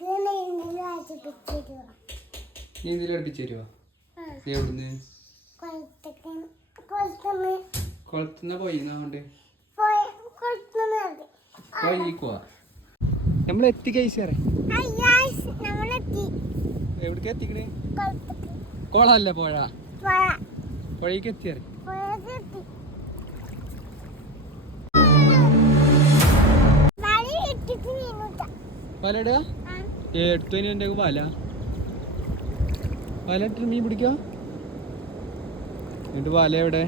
വായിപ്പിച്ചിരുവോ നീന്തൽ പഠിപ്പിച്ചു തരുമോ നീ എവിടുന്ന്? കുളത്തുനിന്ന് പോയി കൊണ്ട്? പോയി. കൊളത്തുനിന്ന് മതി പോയിക്കുവാ നമ്മൾ എത്തി നമ്മളെത്തി. എവിടേക്ക് എത്തിക്കണേ? കുളമല്ല പുഴ? പുഴ. പുഴയ്ക്ക് എത്തിയാറേ പുഴക്ക് ഇട്ടിട്ട് എടുത്തതിന് എന്റെ വല. വല ഇട്ട് മീൻ പിടിക്കുക എന്നിട്ട് വല എവിടെ?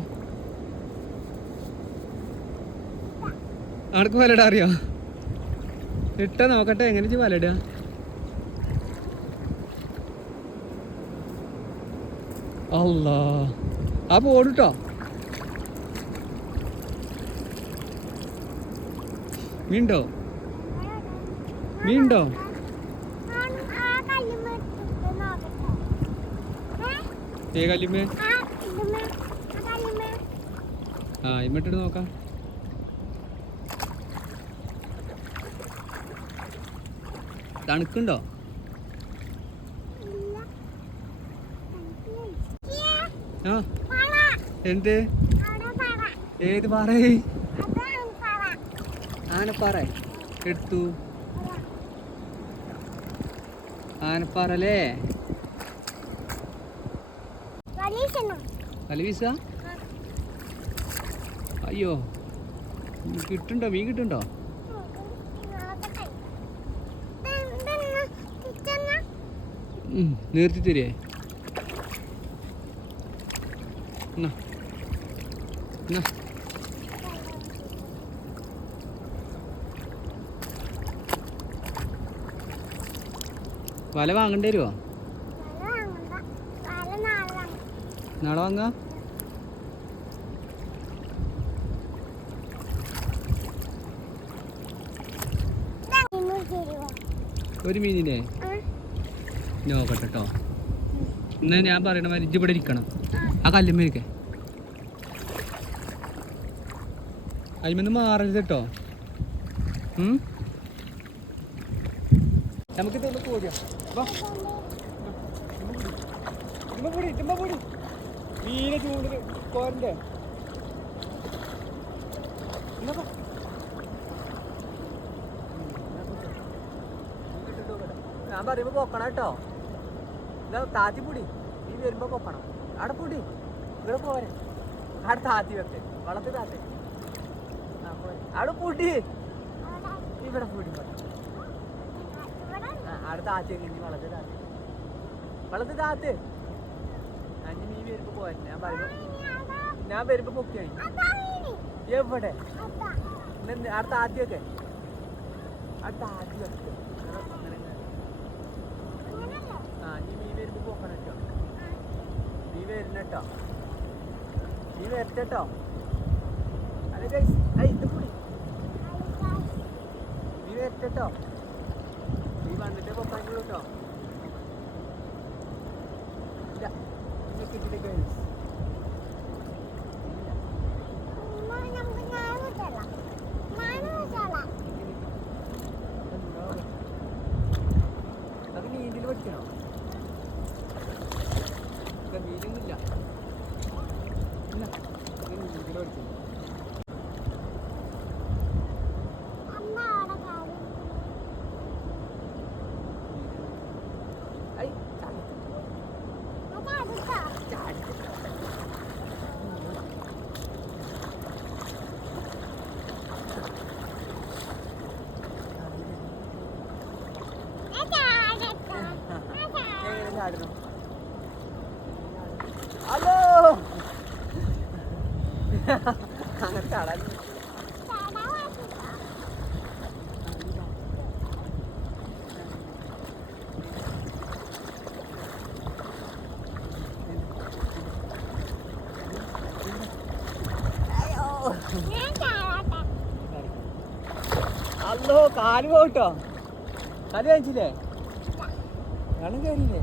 ആർക്ക് വലട അറിയോ? ഇട്ട നോക്കട്ടെ എങ്ങനെ വലടുക അല്ലാ ആ പോടുട്ടോ മീണ്ടോ മീണ്ടോ ആ കല്ലുമ്മ ഇട്ടിട്ട് നോക്കട്ടെ ഏ? കല്ലുമ്മ ആ ഇമ്മട്ടിട്ട് നോക്കാം. തണുക്കുണ്ടോ? ആ എന്ത്? ഏത് പാറ? ആനപ്പാറ. എടുത്തു. ആനപ്പാറല്ലേ വലിയ അല്ല വീസ അയ്യോ കിട്ടുണ്ടോ? മീൻ കിട്ടുണ്ടോ? നിർത്തി തരേ വല വാങ്ങേണ്ടി വരുമോ നാളെ വാങ്ങാം ഒരു മീനിനെ. നോക്കട്ടെ കേട്ടോ എന്നാ ഞാൻ പറയണ മാതിരി ഇവിടെ ഇരിക്കണം. ആ കല്ലുമ്മ ഇരിക്കേ. അതിമെന്ന് മാറരുത് കേട്ടോ? നമുക്ക് തോന്നുന്നു പോരാ മീനെ ചൂണ്ടിൽ കോരണ്ടേ ഞാൻ പറയുമ്പോ പൊക്കണം കേട്ടോ. ഇതാ താത്തി പൊടി. നീ വരുമ്പോ പൊക്കണം. അവിടെ പൊടി. ഇവിടെ പോരെ. അവിടെ താത്തി വെക്ക്. വളർത്ത് താത്തി. അവിടെ പൊടി. ഇവിടെ പൊടി അവിടെ താത്തി വളർത്ത് താത്തി. വളർത്ത് താത്ത്. അഞ്ഞ് നീ വരുമ്പോ പോരെ ഞാൻ പറയുമ്പോ ഞാൻ വരുമ്പോ പൊക്കിയായി എവിടെ? താത്തി വെക്ക് അങ്ങനെ ഇങ്ങനെ. ആ നീ നീ വരുമ്പോ പോക്കണം കേട്ടോ നീ വരുന്നട്ടോ നീ വരട്ടെട്ടോ അല്ല ഗൈസ് ഐ ഇത് കൂടി. നീ വരട്ടെട്ടോ നീ വന്നിട്ടേ പൊക്കാനുള്ളൂ കേട്ടോ നീ കിട്ടില്ല ഗൈസ് അത് നീന്തിൽ പഠിക്കണോ ഇല്ല മീനൊന്നുമില്ല ഇല്ല ഇത് നീന്തൽ പഠിക്കണം ഐ ചാടി ചാടി എങ്ങനെ ചാടുന്നു ഹലോ അങ്ങനെ ചാടാൻ അല്ലോ കാൽ പോട്ടോ കാൽ കഴിച്ചില്ലേ വെള്ളം കയറിയില്ലേ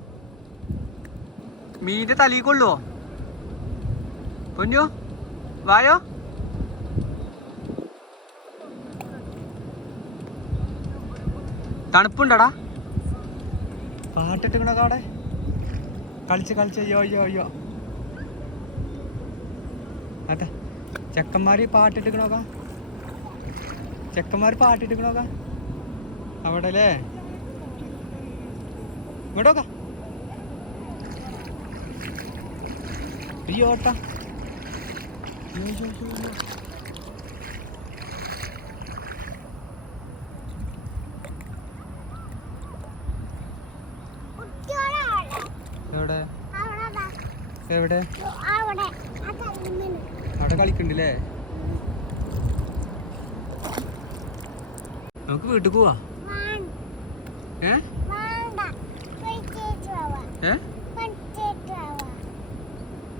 മീന്റെ തലയിൽ പൊന്നോ? വായോ? തണുപ്പുണ്ടടാ. പാട്ടിട്ട് അവിടെ കളിച്ച് കളിച്ച് അയ്യോ അയ്യോ അയ്യോ. അതെ. ചെക്കന്മാർ പാട്ടിട്ടിക്കണോക്കാ ചെക്കന്മാർ പാട്ടിട്ടിക്കണോക്കാ അവിടെ അല്ലേ? ഇങ്ങോട്ടോക്ക അയ്യോ ഓട്ട. എവിടെ. എവിടെ അവിടെ. കളിക്കണ്ടല്ലേ നമുക്ക് വീട്ടിൽ പോവാ ഏ. ഏ.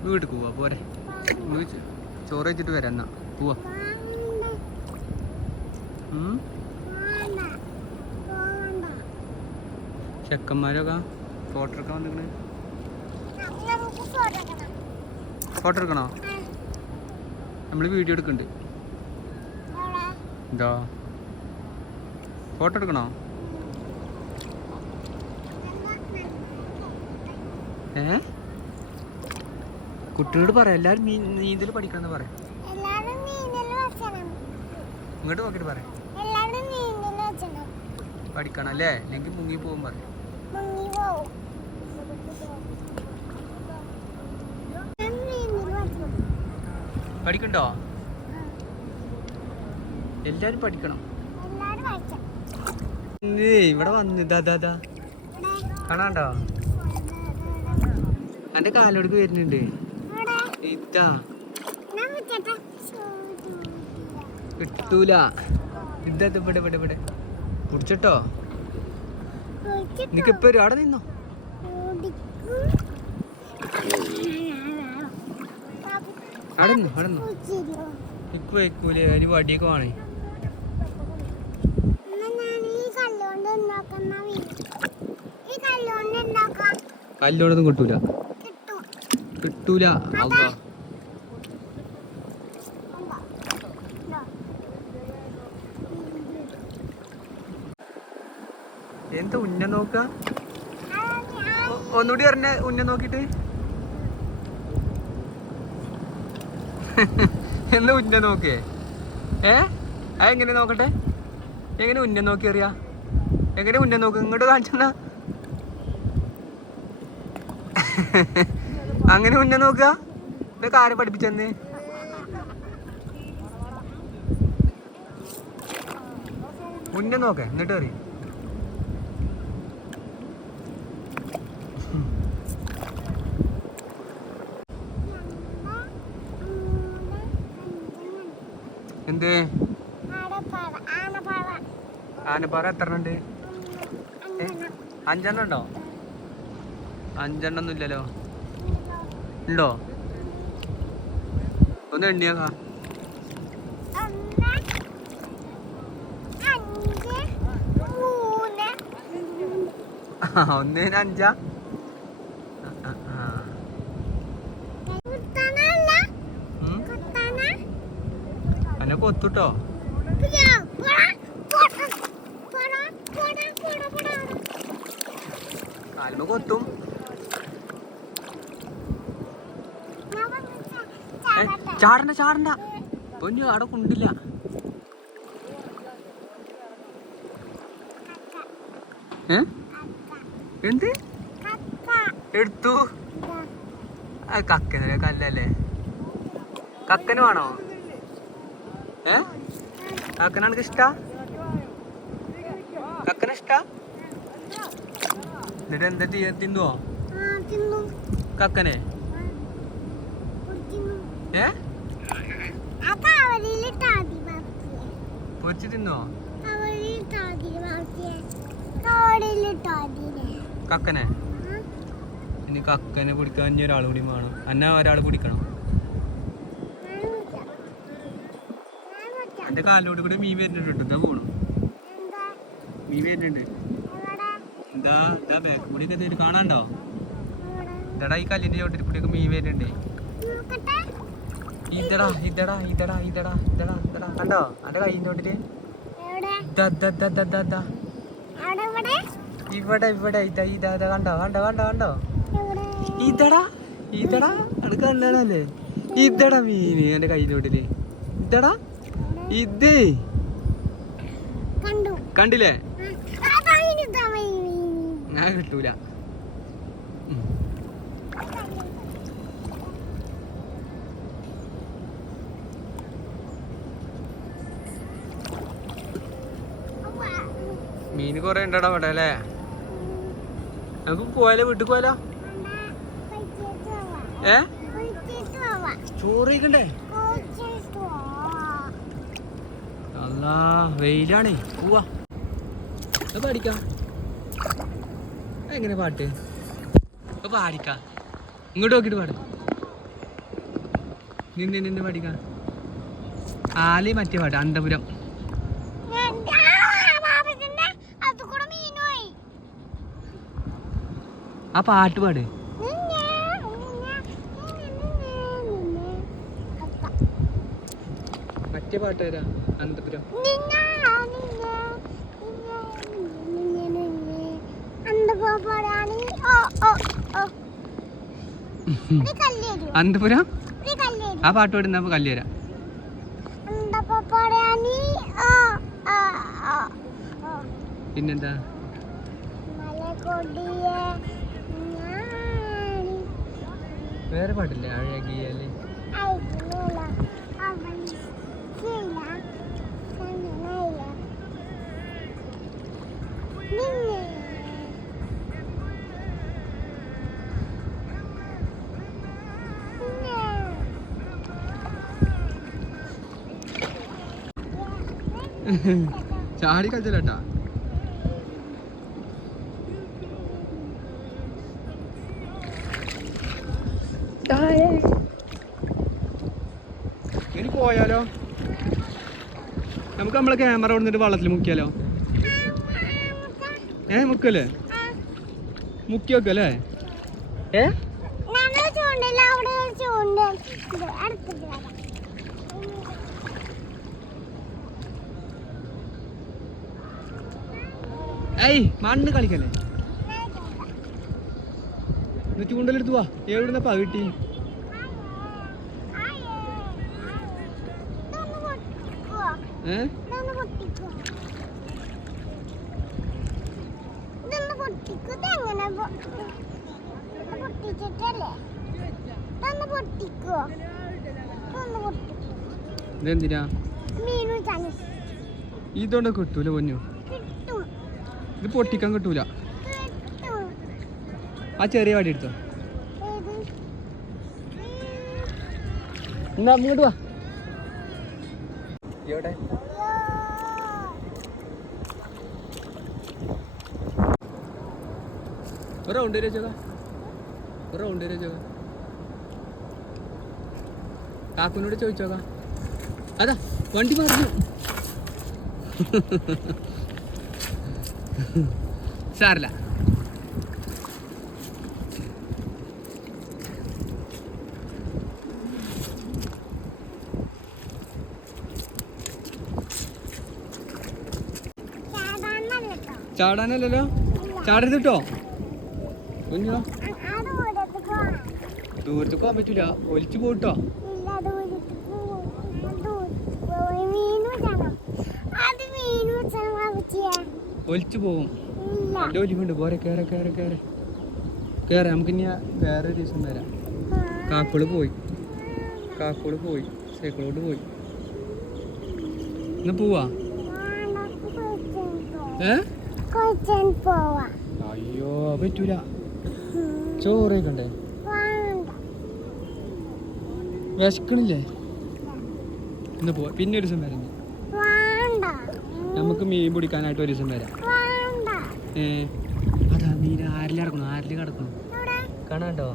വീട്ടിൽ പോവാ പോരെ. ചോറ് വെച്ചിട്ട് വരാം എന്നാ. പോവാ. ചെക്കന്മാരൊക്കെ ഫോട്ടോ എടുക്കണം. ഫോട്ടോ എടുക്കണോ? നമ്മൾ വീഡിയോ എടുക്കുന്നുണ്ട് എന്താ ഫോട്ടോ എടുക്കണോ? എന്നാ ഏ? കുട്ടികളോട് പറയാം. എല്ലാവരും നീ നീന്തൽ പഠിക്കണം പറയാം. എല്ലാരും നീന്തൽ വെച്ചണം. ഇങ്ങോട്ട് നോക്കിയിട്ട് പറയാം. പഠിക്കണം. അല്ലേ? അല്ലെങ്കിൽ മുങ്ങി പോകും പറയാം. പഠിക്കണ്ടോ? പഠിക്കണം. എല്ലാരും. ഇന്ന് ഇവിടെ വന്ന് ഇവിടെ, കാണാണ്ടോ? എന്റെ കാലോടക്ക് വരുന്നുണ്ട്. വെച്ചട്ടെ. കിട്ടൂല. ഇതത് ഇത് ഇവിടെ ഇവിടെ ഇവിടെ? കുടിച്ചിട്ടോ? നിനക്കിപ്പോ ഒരു അവിടെ നിന്നോ? അടന്നു അടന്നു ഇപ്പൊ വയ്ക്കൂലേ അതിന് വടിയൊക്കെ വേണേ. കല്ലോടൊന്നും കിട്ടൂല. കിട്ടും. കിട്ടൂല. അవ్വ ഉണ്ടോ? ഉണ്ടോ? എന്താ ഉന്നം നോക്ക ആ, ആ, ഒന്നുകൂടി പറഞ്ഞ ഉന്നം നോക്കിട്ട് എന്ന് ഉന്നം നോക്കിയേ. ഏ? എങ്ങനെ നോക്കട്ടെ? എങ്ങനെ ഉന്നം നോക്കി അറിയാ? എങ്ങനെ ഉന്നം നോക്ക്? ഇങ്ങോട്ട് കാണിച്ചെന്നാ അങ്ങനെ ഉന്നം നോക്കുക? ഇതൊക്കെ ആരെ പഠിപ്പിച്ചെന്ന്? ഉന്നം നോക്കേ എന്നിട്ട് അറിയും രണ്ട്, മൂന്ന്, എന്ത് ആനപ്പാറ. എത്ര ഉണ്ട് അഞ്ചെണ്ണം. ഉണ്ടോ അഞ്ചെണ്ണം ഒന്നും ഇല്ലല്ലോ ഉണ്ടോ? ഒന്ന് എണ്ണിയാക്കാ ഒന്നിന് അഞ്ചാ ആ, ആ, ആ. കുത്തനല്ല, ഉം. കുത്തന. അന്നെ കൊത്തുട്ടോ പോടാ. കൊത്തും. ചാടണ്ട ചാടണ്ട പൊന്നു അവിടെ കൊണ്ടില്ല എന്ത്. എടുത്തു കക്കനല്ലേ കല്ലല്ലേ കക്കന് വേണോ ഏ? കക്കനാണ് ഇഷ്ട? കക്കന ഇഷ്ട? എന്നിട്ട് എന്താ തീ തിന്നുവോ? ഏ? പൊരിച്ച് കക്കനെ? ഇനി കക്കനെ പിടിക്കാൻ ഇനി ഒരാൾ കൂടി വേണം. അന്ന ഒരാൾ പിടിക്കണം. എന്റെ കാലിലോട്ട് കൂടെ മീൻ വരുന്നുണ്ട് എന്താ പോണു. മീൻ വരുന്നുണ്ട്. എന്താ എന്താ ബാക്ക് കൂടി ഒക്കെ കാണാണ്ടോ? ഇതടാ ഈ കല്ലിന്റെ ചോട്ടിൽ കൂടി ഒക്കെ മീൻ വരുന്നുണ്ട്. ഇതടാ ഇതടാ ഇതടാ ഇതടാ ഇതടാ ഇതടാ. കണ്ടോ? അന്റെ കയ്യിന്റെ ചോട്ടിൽ? ഇവിടെ ഇവിടെ ഇതാ ഇതാ ഇതാ. കണ്ടോ? കണ്ടോ കണ്ടോ കണ്ടോ? ഇതടാ ഇതടാ. അത് കണ്ടാണല്ലേ ഇതടാ മീന് എന്റെ ചോട്ടിൽ. ഇതടാ. ഇത് കണ്ടു കണ്ടില്ലേ മീൻ, മീൻ, മീൻ. ഞാൻ കിട്ടൂല. മീന് കൊറേ ഉണ്ടടാ അവിടെ അല്ലേ നമുക്ക് പോയാലോ വീട്ടിൽ പോയാലോ. ഏ. ചോറ് കഴിക്കണ്ടേ കഴിച്ചിട്ട് പോവാം. അല്ലാ വെയിലാണേ. പോവാ. പാടിക്കാം? എങ്ങനെ പാട്ട്? പാടിക്കാം. ഇങ്ങോട്ട് നോക്കിട്ട് പാട്. നിന്ന് നിന്ന് പാടിക്കാം. ആലി മറ്റേ പാട്ട് അന്തപുരം. ആ പാട്ട് പാട്. മറ്റേ പാട്ട് തരാ ഒരു ആ പാട്ട് ഓ, ഓ. പിന്നെന്താ? വേറെ പാട്ടില്ലേ? അഴകിയല്ലേ ചാടി കളിച്ചല്ലേട്ടാ ഇനി പോയാലോ? നമുക്ക് നമ്മളെ ക്യാമറ കൊടുത്തിട്ട് വള്ളത്തിൽ മുക്കിയാലോ? ഏ മുക്കല്ലേ? മുക്കി വെക്കല്ലേ? ഏ? ചൂണ്ടില്ല അവിടെ ചൂണ്ട. അടുത്തിട്ട് വരാം. ഏയ് മണ്ണ് കളിക്കല്ലേ എന്നിട്ട് ചൂണ്ടലെടുത്ത് പോവാ എവിടുന്നപ്പാ കിട്ടി ഇതൊന്ന് പൊട്ടിക്കുവോ? ഏ ഇതൊന്ന് പൊട്ടിക്കുവോ? ഇതൊന്ന് പൊട്ടിക്കൂ. ഇതെങ്ങനെ പൊ- ഇത് പൊട്ടിച്ചിട്ടല്ലേ? ഇതൊന്ന് പൊട്ടിക്കുവോ? ഇതൊന്ന് പൊട്ടിക്കൂ. ഇതെന്തിനാ ഇതുകൊണ്ട് കിട്ടൂല പൊന്നു ഇത് പൊട്ടിക്കാൻ കിട്ടൂല. ആ ചെറിയ വടി എടുത്തോ. എന്നാ അങ്ങോട്ട് വാ. ഒരു റൗണ്ട് വരെ ചോക്ക ഒരു റൗണ്ട് വരെ ചോക്ക കാക്കുനോട് ചോദിച്ചോക്കാം. അതാ വണ്ടി മറിഞ്ഞു ചാടാന്നല്ലോ ചാടാനല്ലല്ലോ ചാടരുത് കേട്ടോ കുഞ്ഞോ ആ ദൂരത്ത് പോവാം ദൂരത്ത് പോകാൻ പറ്റൂല ഒലിച്ചു പോട്ടോ ഇല്ല ദൂരത്ത് പോവും ദൂരത്ത് പോയി മീൻ വെച്ചണം അത് മീൻ വെച്ചണം ബാബുച്ചിയെ ഒലിച്ചു പോകും. നല്ല ഒലിവുണ്ട് പോരെ കേറെ കേറെ കേറെ. കേറെ നമുക്ക് ഇനി വേറെ ഒരു ദിവസം വരാം. കാക്കോൾ പോയി. കാക്കോൾ പോയി. സൈക്കിളോട്ട് പോയി. ഇന്ന് പോവാ? ഏ? അയ്യോ പറ്റൂല. ചോറ് കഴിക്കണ്ടേ വിശക്കണില്ലേ? ഇന്ന് പോവാ. പിന്നെ ഒരു ദിവസം വരാം. ഞാൻ. വേണ്ട നമുക്ക് മീൻ പിടിക്കാനായിട്ട് ഒരു ദിവസം വരാം. ഏ അതാ മീൻ ആരിൽ കിടക്കണം? ആരിൽ കിടക്കണം? കാണാണ്ടോ?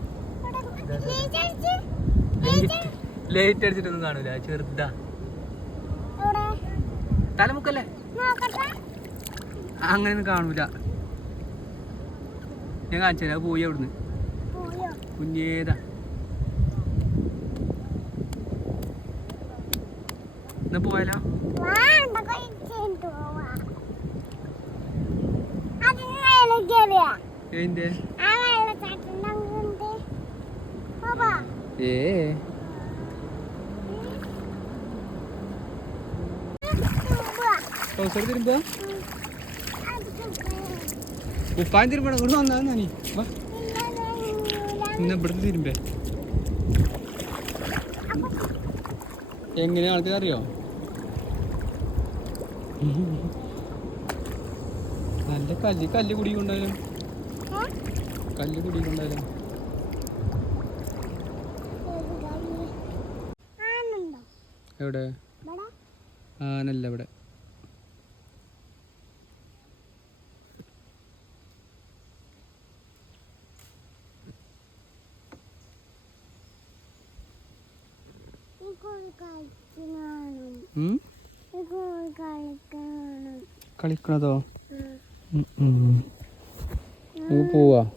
ലേറ്റ് അടിച്ച് ലേറ്റ് അടിച്ചിട്ടൊന്നും കാണൂല ചെറുതാ. തലമുക്കല്ലേ? അങ്ങനെ അങ്ങനെയൊന്നും കാണൂല. ഞാൻ കാണിച്ചാ പോയി അവിടുന്ന്. കുഞ്ഞേതാ. എന്നാ പോയാലോ വേണ്ട കഴിച്ചിട്ട് പോവാ അതിന് വെള്ളം കയറിയാ ഏതിന്റെ ആ വെള്ളച്ചാട്ടന്റെ അങ്ങോട്ട് പോവാ ഏ. പോവാ. ട്രൗസർ തിരുമ്പോ? ഉപ്പാൻ തിരുമ്പണം ഇങ്ങോട്ട് വന്നാ നാനി വാ. ഇന്ന് ഇവിടുത്തെ തിരുമ്പേ. എങ്ങനെയാണത് അറിയോ കല്ല് കല്ല് കുടി കൊണ്ടായാലും കല്ല് കുടി കൊണ്ടായാലും എവിടെ? ആനല്ല ഇവിടെ. കളിക്കണതോ? ഉം, ഉം. നമുക്ക് പോവാ കളിക്കണത്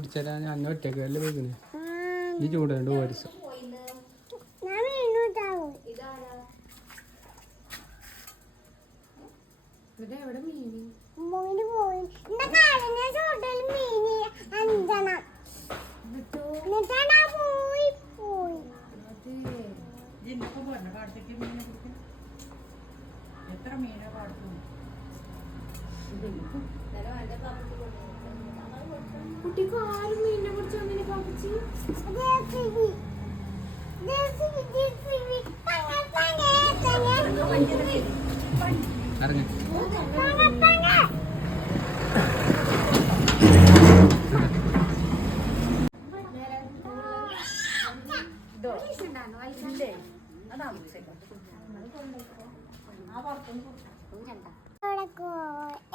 ചോട്ടിൽ മീനി അഞ്ചണം എന്നിട്ടാണ് ആ പോയി പോയി എത്ര മീനാ പാടുന്നു കുട്ടിക്ക് ആരും മീനിനെ കുറിച്ച് അങ്ങനെ പാപ്പിച്ചു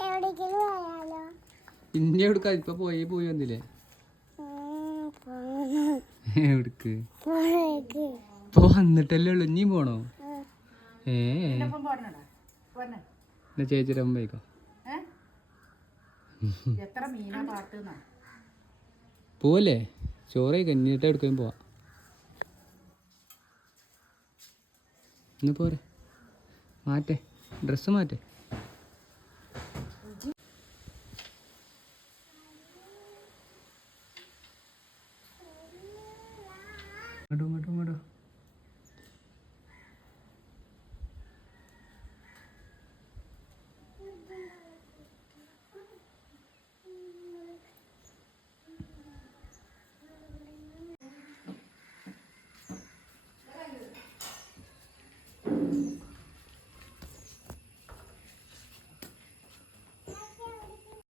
എവിടേക്കെങ്കിലും പോയാലോ? ഇന്നെ എവിടുക്ക ഇപ്പൊ പോയി പോയി വന്നില്ലേ? എവിടുക്ക് ഇപ്പൊ വന്നിട്ടല്ലേ ഉള്ളു ഇനിയും പോണോ. ഏ ചേച്ചി എന്നാ പാട്ടുന്നാ പോവല്ലേ? ചോറേ കഞ്ഞിട്ട് എടുക്കുകയും പോവാ. ഇന്ന് പോരെ. മാറ്റേ ഡ്രസ്സ് മാറ്റേ.